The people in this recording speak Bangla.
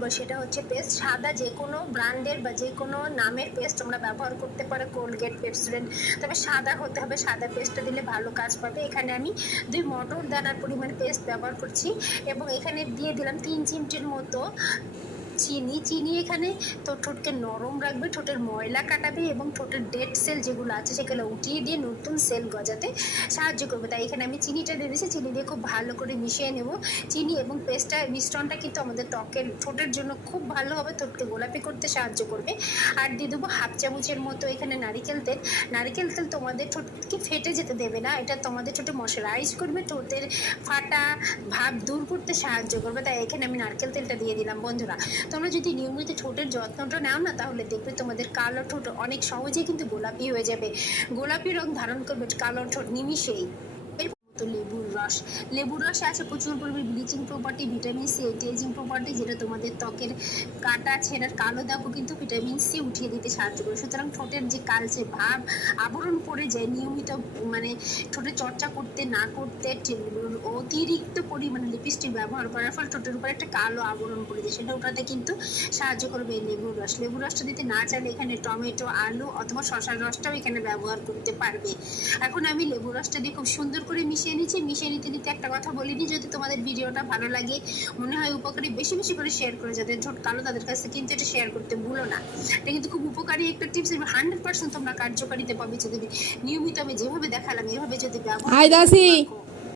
করবো সেটা হচ্ছে পেস্ট। সাদা যে কোনো ব্র্যান্ডের বা যে কোনো নামের পেস্ট তোমরা ব্যবহার করতে পারো, কোলগেট, পেপসোডেন্ট, তবে সাদা হতে হবে, সাদা পেস্টটা দিলে ভালো কাজ পাবে। এখানে আমি 2 মটর দানার পরিমাণ পেস্ট ব্যবহার করছি এবং এখানে দিয়ে দিলাম 3 চিমটির মতো চিনি। এখানে তো ঠোঁটকে নরম রাখবে, ঠোঁটের ময়লা কাটাবে এবং ঠোঁটের ডেড সেল যেগুলো আছে সেগুলো উঠিয়ে দিয়ে নতুন সেল গজাতে সাহায্য করবে। তাই এখানে আমি চিনিটা দিয়ে দিয়েছি। চিনি দিয়ে খুব ভালো করে মিশিয়ে নেব। চিনি এবং পেস্টটা মিশ্রণটা কিন্তু আমাদের ঠোঁটের জন্য খুব ভালো হবে, ঠোঁটকে গোলাপি করতে সাহায্য করবে। আর দিয়ে দেবো 1/2 চামচের মতো এখানে নারিকেল তেল। নারিকেল তেল তোমাদের ঠোঁটকে ফেটে যেতে দেবে না, এটা তোমাদের ঠোঁটে ময়শ্চারাইজ করবে, ঠোঁটের ফাটা ভাব দূর করতে সাহায্য করবে। তাই এখানে আমি নারকেল তেলটা দিয়ে দিলাম। বন্ধুরা, তোমরা যদি নিয়মিত ঠোঁটের যত্নটা নাও না, তাহলে দেখবে তোমাদের কালো ঠোঁট অনেক সহজেই কিন্তু গোলাপি হয়ে যাবে, গোলাপি রং ধারণ করবে কালো ঠোঁট নিমিষেই। তো লেবুর রসে আছে প্রচুর পরিমাণে bleaching property, vitamin C, anti property, যেটা তোমাদের ত্বকের কাটা ছেঁড়ার কালো দাগও কিন্তু ভিটামিন সি উঠিয়ে দিতে সাহায্য করে। সুতরাং ঠোঁটের যে কালচে ভাব আবরণ পড়ে যায় নিয়মিত মানে ঠোঁটে চর্চা করতে না করতে, অতিরিক্ত পরিমাণে লিপস্টিক ব্যবহার করার ফলে ঠোঁটের উপর একটা কালো আবরণ পড়ে যায়, সেটা ওঠাতে কিন্তু সাহায্য করবে এই লেবুর রসটা দিতে না চাইলে এখানে টমেটো, আলু অথবা শসার রসটাও এখানে ব্যবহার করতে পারবে। এখন আমি লেবুর রসটা দিয়ে খুব সুন্দর করে মিশিয়ে নিতে একটা কথা বলিনি, যদি তোমাদের ভিডিওটা ভালো লাগে, মনে হয় উপকারী, বেশি বেশি করে শেয়ার করে, যাদের ঠোঁট কালো তাদের কাছে কিন্তু এটা শেয়ার করতে ভুলো না। এটা কিন্তু খুব উপকারী একটা টিপস এবং 100% তোমরা কার্যকারিতা পাবে যদি নিয়মিত আমি যেভাবে দেখালাম এভাবে যদি ব্যবহার